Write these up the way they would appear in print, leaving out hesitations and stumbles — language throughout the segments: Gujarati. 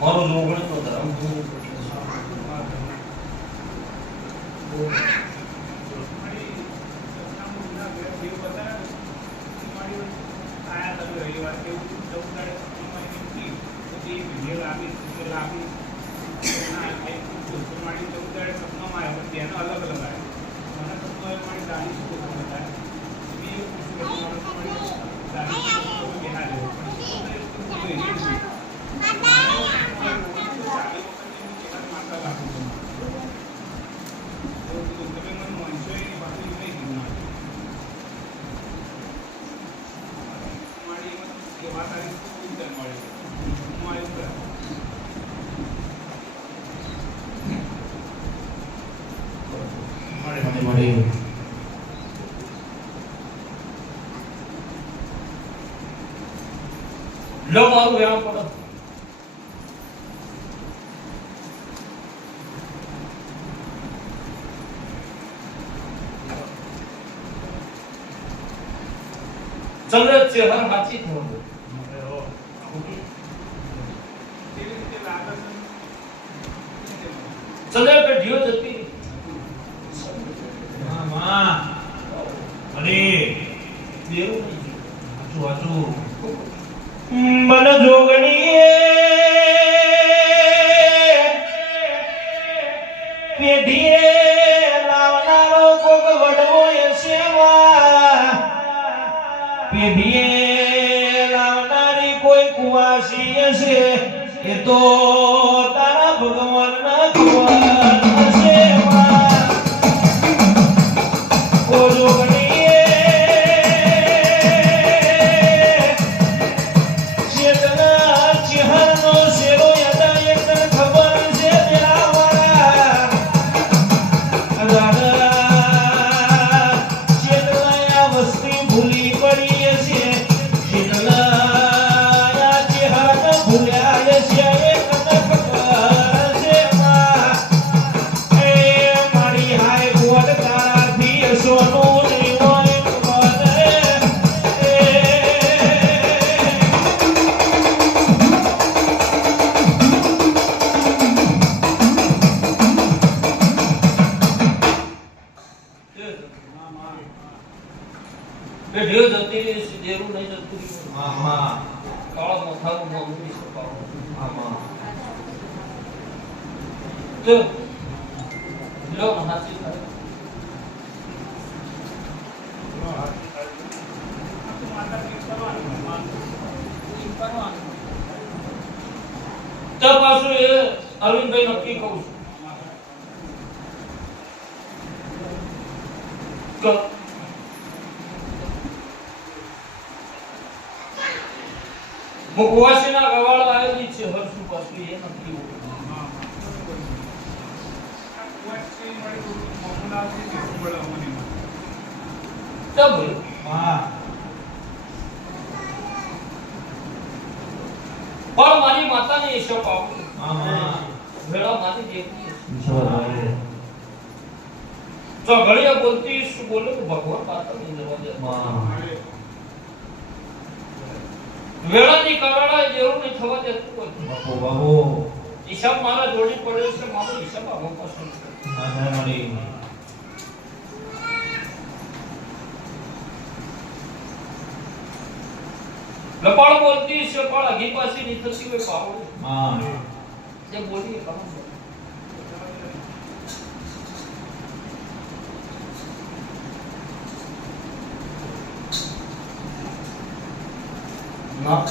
મારું જોગણ તો ધર્મ લો મારું વ્યાયામ પડો ચંદ્ર ચહેરા હાચી થયો ચંદ્ર પેઢીઓ જતી માં અરે દેવું આચું આચું મન જોગણી પેઢીએ લાવનારો કોક વડવો સેવા પેઢીએ લાવનારી કોઈ કુવાસી હશે એ તો તારા ભગવાનના કુવાના સેવા ઓ જોગણી પેઢીઓ જતી દેરું નહીં જતું આમાં કાળો મથારું મોંઘી સપાવ આમાં તો લો હાચી થાય તો પાછું એ અરવિંદભાઈ નક્કી કહું છું મુખવાસીના ગવાળા આવેલી છે હરસુ પાછું એ નથી તબ માં પણ મારી માતાને ઈશો પાવું માં વેળા મારી દેવી ઈશ્વર જો ઘડિયા બોલતી શું બોલે તો ભગવાન પાતા નહીં જવા દે માં વેળાની કરાળા જેવું નહીં થવા દેતું કોઈ બાપુ બાપુ હિસાબ મારા જોડી પડ્યો છે મારો હિસાબ આવો પસંદ આને મળી લપાળ બોલતી છે પણ અગી પાછી નહીં થતી હોય પાવડો માં જે બોલીએ કહો ના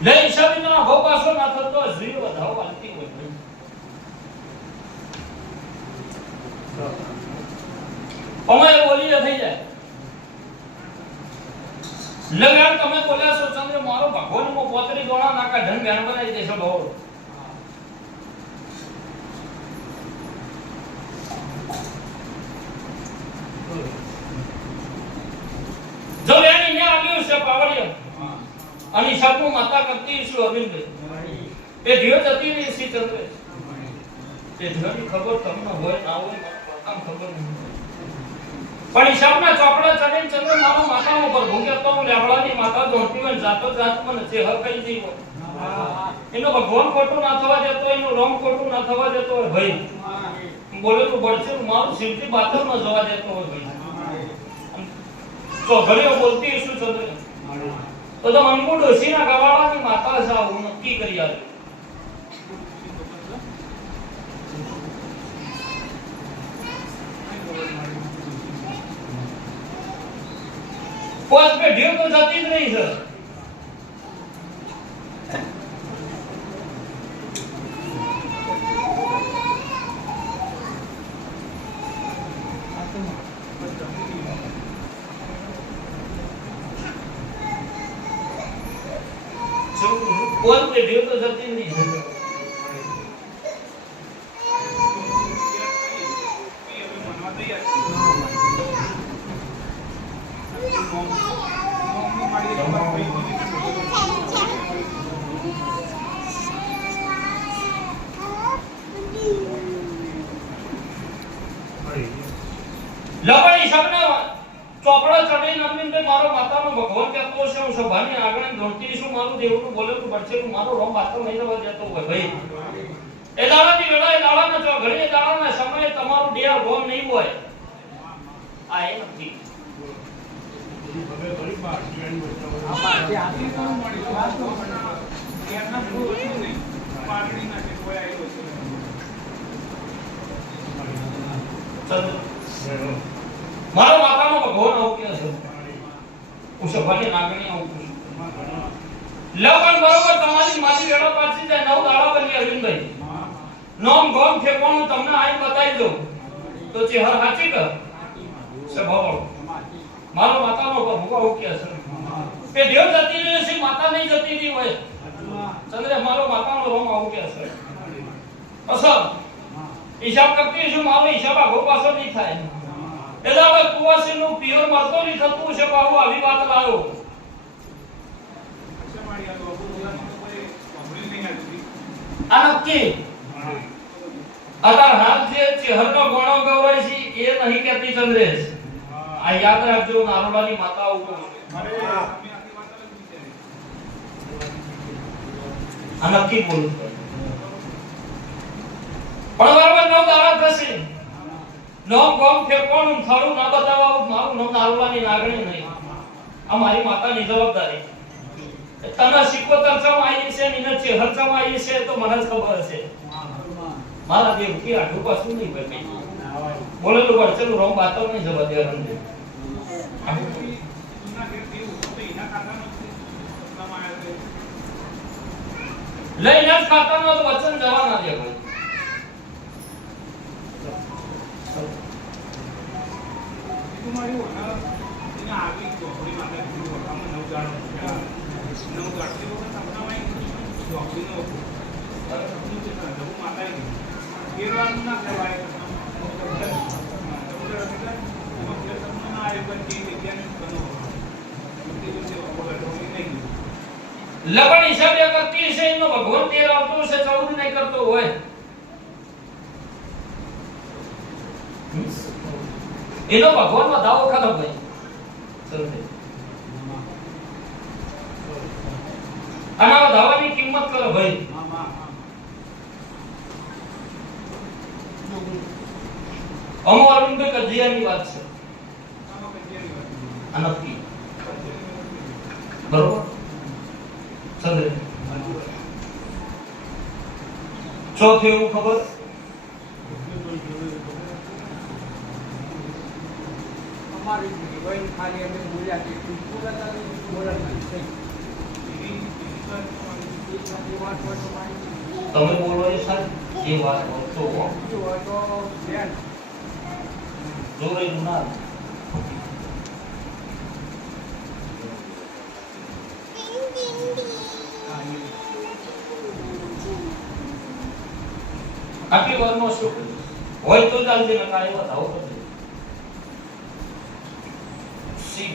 લે ઈશાબીના ભો પાછો ના થતો જીવ વધાવ વાલતી હોય અમારે બોલી થઈ જાય લગાડ તમે બોલ્યા છો ચંદ્ર મારો ભગવાન મો પોતરી ગોળા નાકા ઢન બેન બનાવી દેશો બહુ જો એની ને આવ્યું છે પાવડિયા અને સપનું માતા કરતી છું અરવિંદભાઈ એ ધીર જતી નહીં સી ચંદ્ર એ ધીરની ખબર તમને હોય ના હોય આમ ખબર નહીં પણ હિસાબના ચોપડા ચડીને ચંદ્ર મારો માતાનો પર ભૂંગ્યો તો હું લેવડાની માતા દોડતી હોય જાતો જાત મને છે હકઈ જીવો એનો ભગવાન ખોટું ના થવા દેતો એનો રોમ ખોટું ના થવા દેતો હોય ભાઈ બોલેલું બળશે મારું સિદ્ધિ બાતર ન જવા દેતો હોય ભાઈ તો ઘડીઓ બોલતી શું ચંદ્ર તો મનકુ ડોશીના ગવાળાની માતા છે હું નક્કી કરી આવ્યો પોસ પેઢીઓ તો જતી જ નહીં છે પોસ પેઢીઓ તો જતી જ નહીં છે લબડી સપના ચોપડા ચડીને અરવિંદભાઈ મારો માતાનો ભગવાન કહેતો છે હું સભાની આગળ ધોતી છું મારું દેવનું બોલેલું બળચેલું મારો રોમ બાતો નહીં જવા દેતો હોય ભાઈ એ દાડાની વેળા એ દાડાના જો ઘડી દાડાના સમયે તમારું ડેર ગોમ નહીં હોય આ એ નથી મારો માતાનો ભગવાન આવું કે છે હું સભાની નાગણી આવું છું લગન બરોબર તમારી મારી વેળા પાછી જાય 9 દાડા બની અરવિંદભાઈ નોમ ગોમ ઠેકવાનું તમને આઈ બતાવી દઉં તો ચહેર સાચી કર સ્વભાવ મારો માતાનો ભગવાન આવું કે છે કે દેવ જતી રહે છે માતા નહીં જતી ની હોય ચંદ્ર મારો માતાનો રોમ આવું કે છે અસર હિસાબ કરતી છું મારો હિસાબ આગો પાછો નહીં થાય એટલે હવે કુવાસીનું પિયર મરતો નહીં થતું છે બાબુ આવી વાત લાવ્યો આ નક્કી અતાર હાથ જે ચહેરનો ગોણો ગવરાય છે એ નહીં કહેતી ચંદ્રેશ આ યાદ રાખજો નારોડાની માતા ઉઠો આ નક્કી બોલું પણ બરાબર 9 દાડા થશે નો કોમ ફેરવાનું થાળું ના બતાવવા મારું નામ નારોડાની નાગણી નહીં આ મારી માતાની જવાબદારી તને સિકોતર ચમ આવી છે ને એને ચહેર ચમ આવી છે તો મને જ ખબર છે મારા દેવ કે આઠું પાછું નહીં ભાઈ બોલેલું પડચેલું રોમ બાતો નહીં જવા દે રંજે લઈને જ ખાતાનો તો વચન જવા ના દે ભાઈ. તમારી ઓના એને આવી ચોકડી માટે ઓકામાં નવ ગાડો થી વખત આપણામાં ચોકડીનો માતા કેરવાનું ના કહેવાય લબણ હિસાબે કરતી છે એનો ભગવાન 13 આવતો છે 14 નહીં કરતો હોય. એનો ભગવાનમાં દાવો ખરો ભાઈ. અને આ દાવાની કિંમત કરો ભાઈ. અમો અરવિંદભાઈ કજિયાની વાત છે આ નક્કી બરોબર સમજે ચોથું એવું ખબર અમારી જીવન ખાલી અમે બોલ્યા કે તમે બોલો એ સાચી એ વાત તો જોરે ના આટલી વારનો શું હોય તો ચાલશે ને કાંઈ વાત આવો કરજો. સી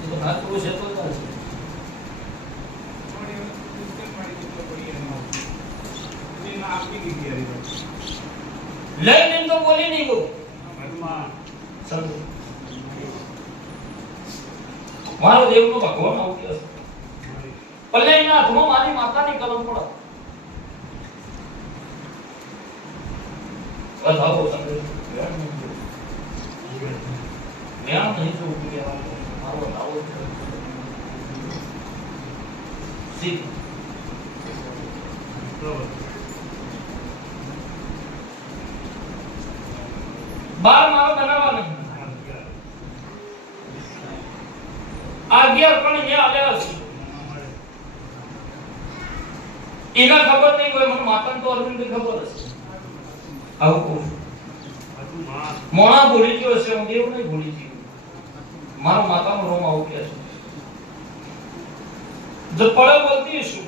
તો નાચવું છે તો ચાલશે. લઈને તો બોલી નહીં ગયો સમજો. મારો દેવનો ભગવાન આવું કે પલ્લેના હાથમાં મારી માતાની કલમ પડે. બતાવો સમજો. મેં નહીં જોઉં કે મારો આવો સી બાર મારો બનાવવા નહીં. આગિયાર પણ જે આલ્યા છે એના ખબર નહીં હોય. મને માતાને તો અરવિંદ ખબર હશે. આવું મોણા ભૂલી ગયો છે હું દેવ નહીં ભૂલી ગયો. મારો માતાનો રોમ આવું કે છે જો પડે બોલતી શું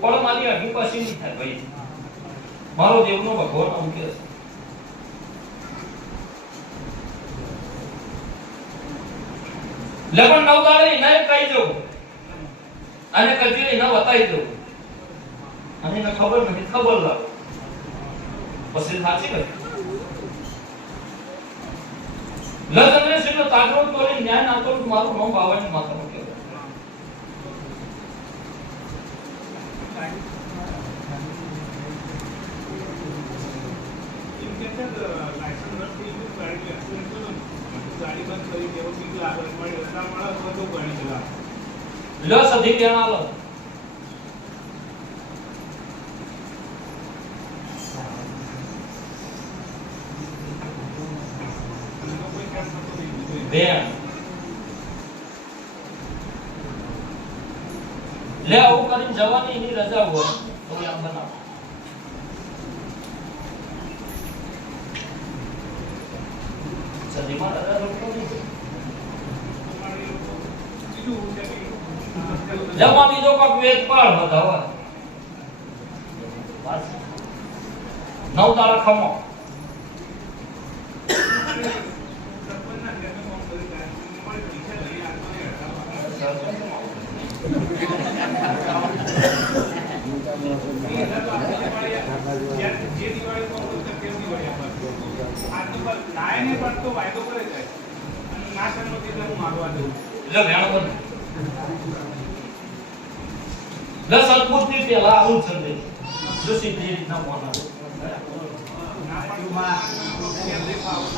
પણ મારી આગી પાસે નહીં થાય ભાઈ. મારો દેવનો ભગવાન આવું કે છે. લગન 9 દાડે એને કહી દઉં અને કદી એને બતાવી દઉં અને એને ખબર નથી ખબર લાવ પછી સાચી કહી લજને સીનો તાગરો તોડી ન્યાય ના તો મારું નામ બાવાની માથામાં કહેવાય. લસ અધિક જણા લો બેન લે આવું કરીને જવાની એની રજા હોય તો આમ બનાવો. સદીમાં રજા રોકતો નહીં. જમા બીજો કોક વેદ પાડ વધાવા 9 દાડા ખમો સદબુદ્ધિ પેલા આવું છે જો સીધી રીતના કોના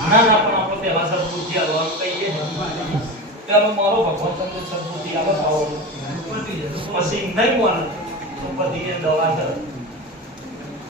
ના ના પણ આપણે પેલા સદબુદ્ધિ આલો કહીએ પેલો મારો ભગવાન તમને સદબુદ્ધિ આલો આવો પછી નહીં બોલ તો પછી એ દવા છે